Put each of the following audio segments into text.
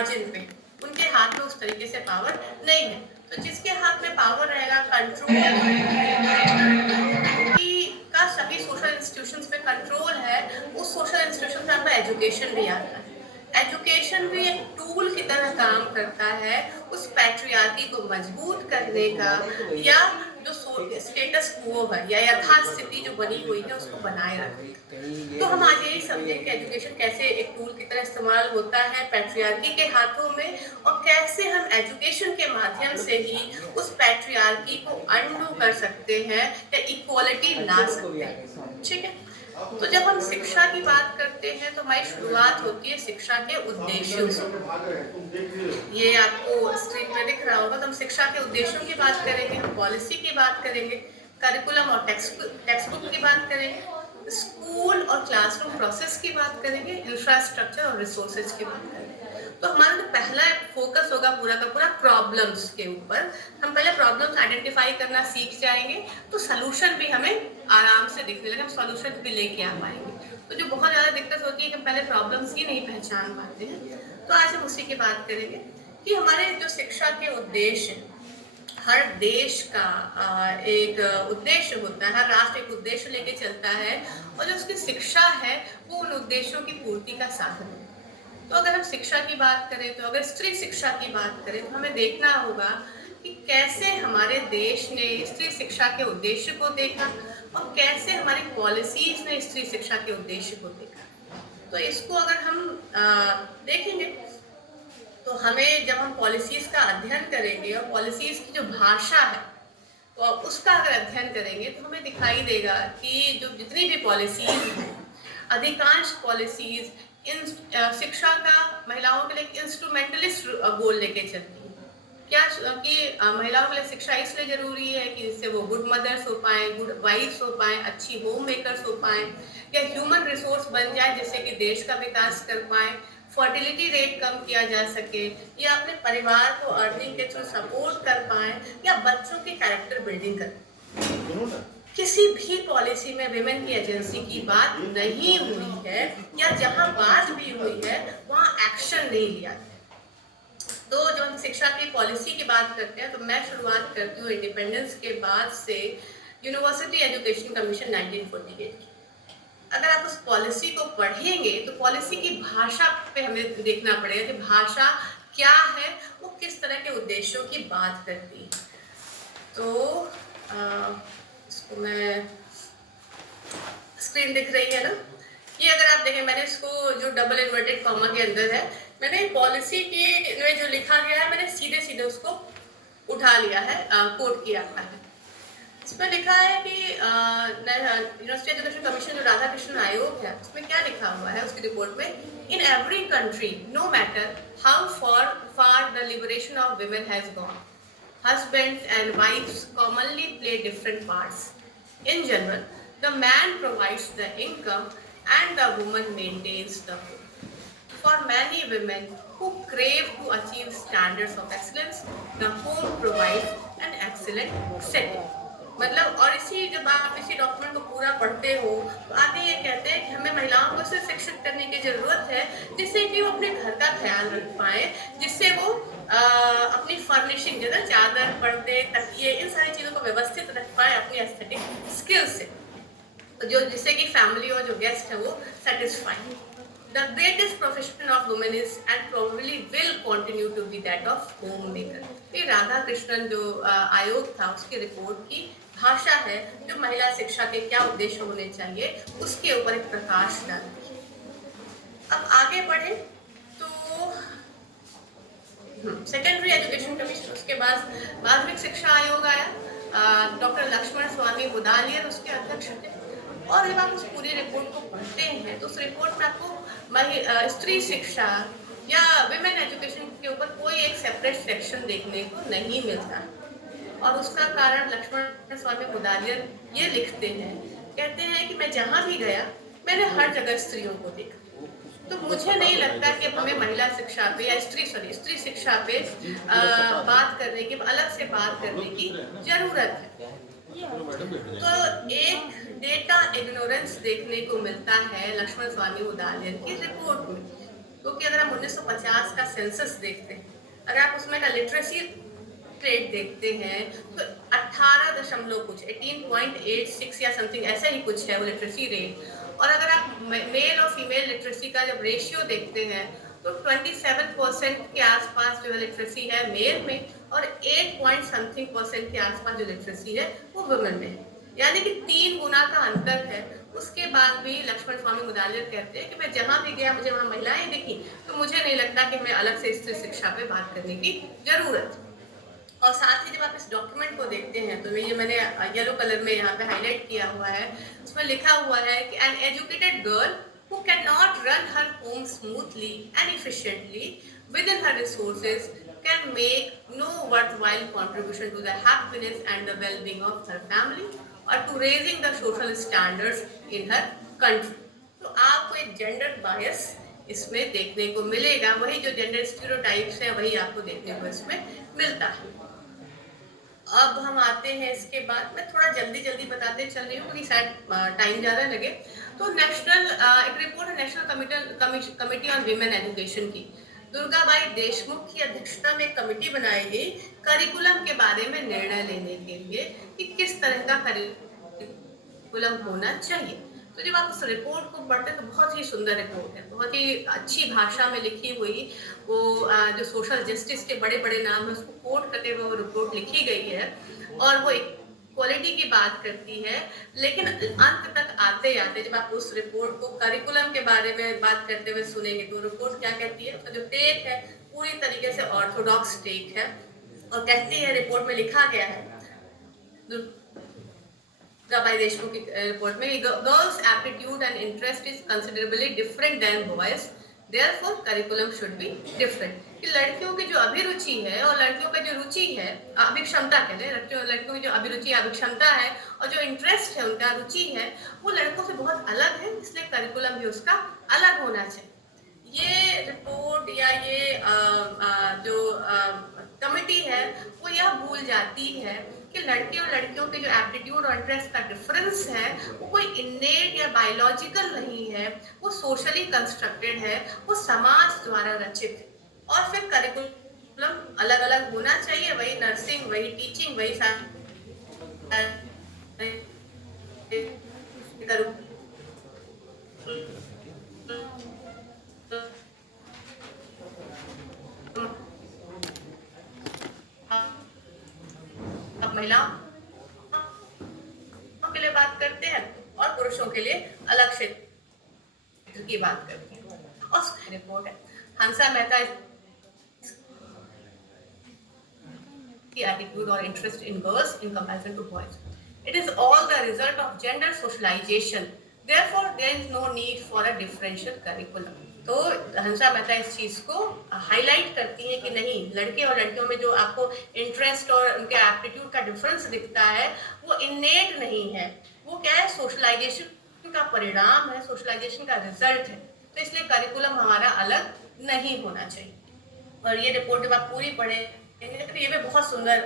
Margin पे, उनके हाथ में उस तरीके से पावर नहीं है। तो जिसके हाथ में पावर रहेगा कंट्रोल का सभी सोशल इंस्टीट्यूशंस पे कंट्रोल है, उस सोशल इंस्टीट्यूशन में आपका एजुकेशन भी आता है। एजुकेशन भी एक टूल की तरह काम करता है उस पैट्रियार्की को मजबूत करने का, या जो स्टेटस क्वो है या यथास्थिति जो बनी हुई है उसको बनाए रखने का। तो हम आज यही समझें कि एजुकेशन कैसे एक टूल की तरह इस्तेमाल होता है पैट्रियार्की के हाथों में, और कैसे हम एजुकेशन के माध्यम से ही उस पैट्रियार्की को अंडू कर सकते हैं या इक्वालिटी ला सकते हैं। ठीक है, तो जब हम शिक्षा की बात करते हैं तो हमारी शुरुआत होती है शिक्षा के उद्देश्यों से। ये आपको स्क्रीन पर दिख रहा होगा। तो हम शिक्षा के उद्देश्यों की बात करेंगे, हम पॉलिसी की बात करेंगे, करिकुलम और टेक्स्ट बुक की बात करेंगे, स्कूल और क्लासरूम प्रोसेस की बात करेंगे, इंफ्रास्ट्रक्चर और रिसोर्सेज की बात करेंगे। तो हमारा जो पहला फोकस होगा पूरा का पूरा प्रॉब्लम्स के ऊपर। हम पहले प्रॉब्लम्स आइडेंटिफाई करना सीख जाएंगे तो सलूशन भी हमें आराम से दिखने लगे, हम सॉल्यूशन भी लेके आ पाएंगे। तो जो बहुत ज़्यादा दिक्कत होती है कि हम पहले प्रॉब्लम्स ही नहीं पहचान पाते हैं, तो आज हम उसी की बात करेंगे कि हमारे जो शिक्षा के उद्देश्य, हर देश का एक उद्देश्य होता है, हर राष्ट्र एक उद्देश्य लेके चलता है, और जो उसकी शिक्षा है वो उन उद्देश्यों की पूर्ति का साधन है। तो अगर हम शिक्षा की बात करें, तो अगर स्त्री शिक्षा की बात करें, तो हमें देखना होगा कि कैसे हमारे देश ने स्त्री शिक्षा के उद्देश्य को देखा और कैसे हमारी पॉलिसीज ने स्त्री शिक्षा के उद्देश्य को देखा। तो इसको अगर हम देखेंगे तो हमें, जब हम पॉलिसीज का अध्ययन करेंगे और पॉलिसीज की जो भाषा है तो उसका अगर अध्ययन करेंगे तो हमें दिखाई देगा कि जो जितनी भी पॉलिसीज हैं, अधिकांश पॉलिसीज इन शिक्षा का महिलाओं के लिए इंस्ट्रूमेंटलिस्ट गोल लेके चलती है। क्या कि महिलाओं के लिए शिक्षा इसलिए जरूरी है कि जिससे वो गुड मदर्स हो पाए, गुड वाइफ्स हो पाए, अच्छी होम मेकर्स हो पाए, या ह्यूमन रिसोर्स बन जाए जिससे कि देश का विकास कर पाए, फर्टिलिटी रेट कम किया जा सके, या अपने परिवार को अर्निंग के थ्रू सपोर्ट कर पाए, या बच्चों की कैरेक्टर बिल्डिंग कर। किसी भी पॉलिसी में विमेन की एजेंसी की बात नहीं हुई है, या जहां बात भी हुई है वहां एक्शन नहीं लिया गया। तो जब हम शिक्षा की पॉलिसी की बात करते हैं तो मैं शुरुआत करती हूँ इंडिपेंडेंस के बाद से यूनिवर्सिटी एजुकेशन कमीशन 1948 की। अगर आप उस पॉलिसी को पढ़ेंगे तो पॉलिसी की भाषा पे हमें देखना पड़ेगा कि भाषा क्या है, वो किस तरह के उद्देश्यों की बात करती है। तो इसको मैं, स्क्रीन दिख रही है ना, ये अगर आप देखें, मैंने इसको जो डबल इन्वर्टेड कॉमा के अंदर है, मैंने पॉलिसी की में जो लिखा गया है मैंने सीधे सीधे उसको उठा लिया है, कोट किया हुआ है। इसमें लिखा है कि यूनिवर्सिटी एजुकेशन कमीशन जो राधा कृष्ण आयोग है उसमें क्या लिखा हुआ है उसकी रिपोर्ट में, in every country no matter how far the liberation of women has gone, husbands and wives commonly play different parts. In general, the man provides the income and the woman maintains the home. For many women who crave to achieve standards of excellence, the home provides an excellent setting. मतलब, और इसी जब आप इसी document को पूरा पढ़ते हो तो आगे ये कहते हैं कि हमें महिलाओं को सिर्फ शिक्षित करने की जरूरत है जिससे कि वो अपने घर का ख्याल रख पाए, जिससे वो अपनी फर्निशिंग जो है चादर, पर्दे, तकिए, इन सारी चीज़ों को व्यवस्थित रख पाए अपनी एस्थेटिक स्किल से, जो जिससे कि फैमिली और जो गेस्ट है वो satisfy. The greatest profession of women is and probably will continue to be that of homemaker. ये राधा कृष्णन जो आयोग था उसकी रिपोर्ट की भाषा है जो महिला शिक्षा के क्या उद्देश्य होने चाहिए उसके ऊपर एक प्रकाश डालती है। अब आगे बढ़े तो सेकेंडरी एजुकेशन कमीशन, उसके बाद माध्यमिक शिक्षा आयोग आया, डॉक्टर लक्ष्मण स्वामी मुदालियर उसके अध्यक्ष थे। और जब आप उस पूरी रिपोर्ट को पढ़ते हैं तो उस रिपोर्ट में आपको स्त्री शिक्षा या विमेन एजुकेशन के ऊपर कोई एक सेपरेट सेक्शन देखने को नहीं मिलता। और उसका कारण लक्ष्मण स्वामी मुदालियर ये लिखते हैं, कहते हैं कि मैं जहाँ भी गया मैंने हर जगह स्त्रियों को देखा, तो मुझे नहीं लगता कि अब हमें महिला शिक्षा पे या स्त्री शिक्षा पे बात करने की, अलग से बात करने की जरूरत है। तो एक डेटा इग्नोरेंस देखने को मिलता है लक्ष्मण स्वामी मुदालियर की रिपोर्ट में। क्योंकि अगर हम 1950 का सेंसस देखते हैं, अगर आप उसमें का लिटरेसी रेट देखते हैं तो 18 दशमलव कुछ 18.86 या समथिंग ऐसा ही कुछ है वो लिटरेसी रेट। और अगर आप मेल और फीमेल लिटरेसी का जब रेशियो देखते हैं तो 27% के आसपास जो है लिटरेसी है मेल में, और 8 पॉइंट समथिंग परसेंट के आसपास जो लिटरेसी है वो वुमेन में है, यानी कि 3 गुना का अंतर है। उसके बाद भी लक्ष्मण स्वामी मुदालिर कहते हैं कि मैं जहां भी गया मुझे वहां महिलाएं दिखी, तो मुझे नहीं लगता कि हमें अलग से स्त्री शिक्षा पे बात करने की जरूरत है। और साथ ही जब आप इस डॉक्यूमेंट को देखते हैं तो ये मैंने येलो कलर में यहाँ पे हाईलाइट किया हुआ है, उसमें लिखा हुआ है कि an educated girl who cannot run her home smoothly and efficiently within her resources can make no worthwhile contribution to the happiness and the well-being of her family or to raising the social standards in her country। तो आपको एक gender bias इसमें देखने को मिलेगा, वही जो gender stereotypes है वही आपको देखने को इसमें मिलता है। अब हम आते हैं इसके बाद, मैं थोड़ा जल्दी जल्दी बताते चल रही हूँ क्योंकि शायद टाइम ज़्यादा लगे। तो नेशनल एक रिपोर्ट है national committee on women education की। दुर्गाबाई देशमुख की अध्यक्षता में एक कमेटी बनाई गई करिकुलम के बारे में निर्णय लेने के लिए कि किस तरह का करिकुलम होना चाहिए। तो जब आप उस रिपोर्ट को पढ़ते हैं तो बहुत ही सुंदर रिपोर्ट है, बहुत ही अच्छी भाषा में लिखी हुई। वो जो सोशल जस्टिस के बड़े बड़े नाम है उसको कोट करते हुए वो रिपोर्ट लिखी गई है, और वो इक्वालिटी की बात करती है। लेकिन अंत तक आते आते जब आप उस रिपोर्ट को करिकुलम के बारे में बात करते हुए सुनेंगे तो रिपोर्ट क्या कहती है, उसका जो टेक है पूरी तरीके से ऑर्थोडॉक्स टेक है, और कहती है रिपोर्ट में लिखा गया है by Deshmukh की रिपोर्ट में, girls aptitude and interest is considerably different than boys, therefore curriculum should be different. कि लड़कियों की जो अभिरुचि है और लड़कियों का जो रुचि है, अभिक्षमता कह लें, लड़कियों की जो अभिरुचि अभिक्षमता है और जो इंटरेस्ट है उनका रुचि है वो लड़कों से बहुत अलग है, इसलिए करिकुलम भी उसका अलग होना चाहिए। ये रिपोर्ट या ये जो कमिटी है वो यह भूल जाती है कि लड़के और लड़कियों के जो एप्टीट्यूड और इंटरेस्ट का डिफरेंस है वो कोई इन्नेट या बायोलॉजिकल नहीं है, वो सोशली कंस्ट्रक्टेड है, वो समाज द्वारा रचित है। और फिर करिकुलम अलग अलग होना चाहिए, वही नर्सिंग, वही टीचिंग, वही अब महिलाओं के लिए बात करते हैं और पुरुषों के लिए अलग क्षेत्र की बात करते हैं। और रिपोर्ट है हंसा मेहता की एटीट्यूड और interest in girls in comparison to boys, it is all the result of gender socialisation, therefore there is no need for a differential curriculum. तो हंसा मेहता इस चीज को हाईलाइट करती है कि नहीं, लड़के और लड़कियों में जो आपको इंटरेस्ट और उनके एप्टीट्यूड का डिफरेंस दिखता है वो इन्नेट नहीं है, वो क्या है, सोशलाइजेशन का परिणाम है, सोशलाइजेशन का रिजल्ट है। तो इसलिए करिकुलम हमारा अलग नहीं होना चाहिए। और ये रिपोर्ट जब आप पूरी पढ़े तो ये भी बहुत सुंदर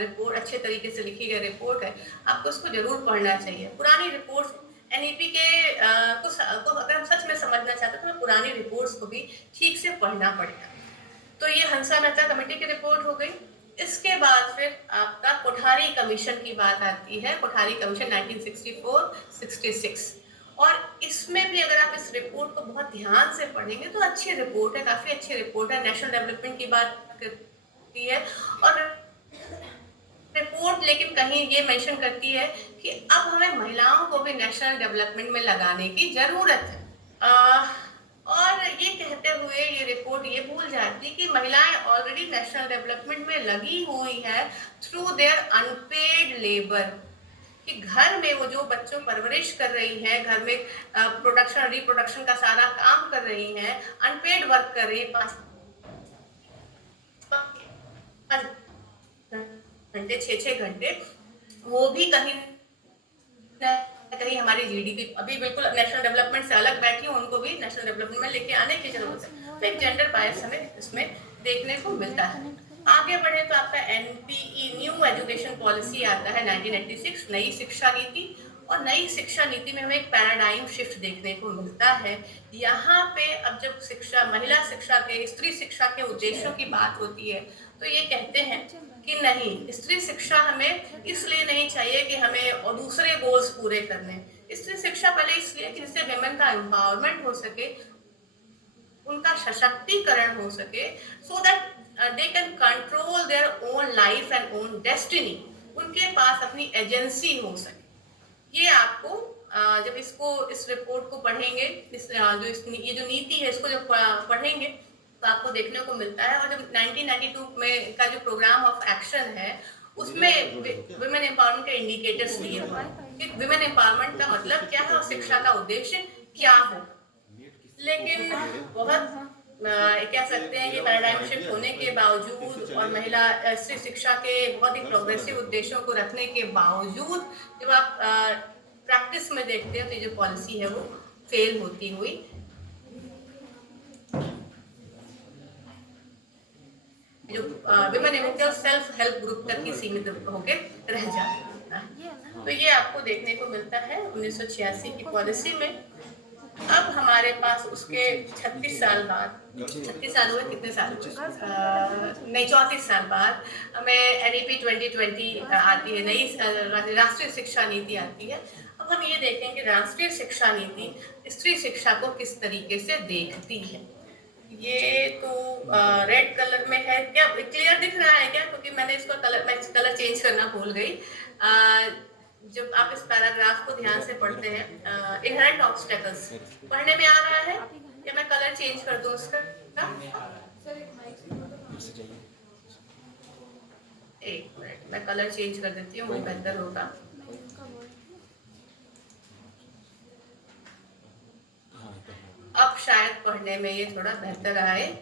रिपोर्ट, अच्छे तरीके से लिखी गई रिपोर्ट है, आपको इसको जरूर पढ़ना चाहिए। पुरानी रिपोर्ट एनईपी के को अगर हम सच में समझना चाहते हैं तो हमें पुरानी रिपोर्ट्स को भी ठीक से पढ़ना पड़ेगा। तो ये हंसा मेहता कमेटी की रिपोर्ट हो गई। इसके बाद फिर आपका कोठारी कमीशन की बात आती है, कोठारी कमीशन 1964-66। और इसमें भी अगर आप इस रिपोर्ट को बहुत ध्यान से पढ़ेंगे तो अच्छी रिपोर्ट है, काफी अच्छी रिपोर्ट है, नेशनल डेवलपमेंट की बात करती है। और रिपोर्ट लेकिन कहीं ये मेंशन करती है कि अब हमें महिलाओं को भी नेशनल डेवलपमेंट में लगाने की जरूरत है। और ये कहते हुए ये रिपोर्ट ये भूल जाती कि महिलाएं ऑलरेडी नेशनल डेवलपमेंट में लगी हुई है थ्रू देयर अनपेड लेबर। कि घर में वो जो बच्चों परवरिश कर रही है, घर में प्रोडक्शन रिप्रोडक्शन का सारा काम कर रही है, अनपेड वर्क कर रही है, 5 घंटे 6 घंटे, वो भी कहीं कहीं हमारी जीडीपी अभी बिल्कुल नेशनल डेवलपमेंट से अलग बैठी है, उनको भी नेशनल डेवलपमेंट में लेके आने की जरूरत है। तो एक जेंडर बायस हमें इसमें देखने को मिलता है। आगे बढ़े तो आपका एनपीई न्यू एजुकेशन पॉलिसी आता है 1986, नई शिक्षा नीति। और नई शिक्षा नीति में हमें एक पैराडाइम शिफ्ट देखने को मिलता है। यहाँ पे अब जब शिक्षा, महिला शिक्षा के, स्त्री शिक्षा के उद्देश्यों की बात होती है, तो ये कहते हैं कि नहीं, स्त्री शिक्षा हमें इसलिए नहीं चाहिए कि हमें और दूसरे गोल्स पूरे करने। स्त्री शिक्षा पहले इसलिए कि जिससे विमेन का एम्पावरमेंट हो सके, उनका सशक्तिकरण हो सके, so that they can control their own life and own destiny, उनके पास अपनी एजेंसी हो सके। ये आपको जब इस रिपोर्ट को पढ़ेंगे, ये जो नीति है इसको जब पढ़ेंगे तो आपको देखने को मिलता है। और जब 1992 में का जो प्रोग्राम ऑफ एक्शन है उसमें विमेन एम्पावरमेंट के इंडिकेटर्स दिए हुए हैं कि विमेन एम्पावरमेंट का मतलब क्या है और शिक्षा का उद्देश्य क्या हो। लेकिन बहुत कह सकते हैं कि पैराडाइम शिफ्ट होने के बावजूद और महिला स्त्री शिक्षा के बहुत ही प्रोग्रेसिव उद्देश्यों को रखने के बावजूद जब आप प्रैक्टिस में देखते हैं तो ये जो पॉलिसी है वो फेल होती हुई जो women empowerment self help group तक ही सीमित होकर रह जाता है। तो ये आपको देखने को मिलता है 1986 की पॉलिसी में। अब हमारे पास उसके 36 साल बाद, 36 साल हुए, कितने साल हुए, नहीं 34 साल बाद हमें NEP 2020 आती है, नई राष्ट्रीय शिक्षा नीति आती है। अब हम ये देखें कि राष्ट्रीय शिक्षा नीति स्त्री शिक्षा को किस तरीके से देखती है। ये तो रेड कलर में है, क्या क्लियर दिख रहा है क्या? क्योंकि मैं कलर चेंज करना भूल गई। जब आप इस पैराग्राफ को ध्यान से पढ़ते हैं, इनहेरेंट ऑब्स्टेकल्स पढ़ने में आ रहा है या मैं कलर चेंज कर दूं उसका? एक मिनट, मैं कलर चेंज कर देती हूँ, वो बेहतर होगा। अब शायद पढ़ने में ये थोड़ा बेहतर आए।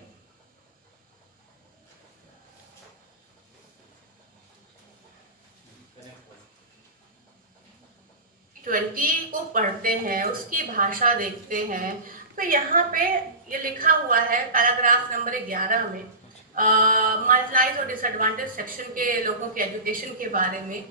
20 को पढ़ते हैं, उसकी भाषा देखते हैं, तो यहाँ पे ये लिखा हुआ है पैराग्राफ नंबर 11 में मार्जिनलाइज्ड और डिसएडवांटेज सेक्शन के लोगों के एजुकेशन के बारे में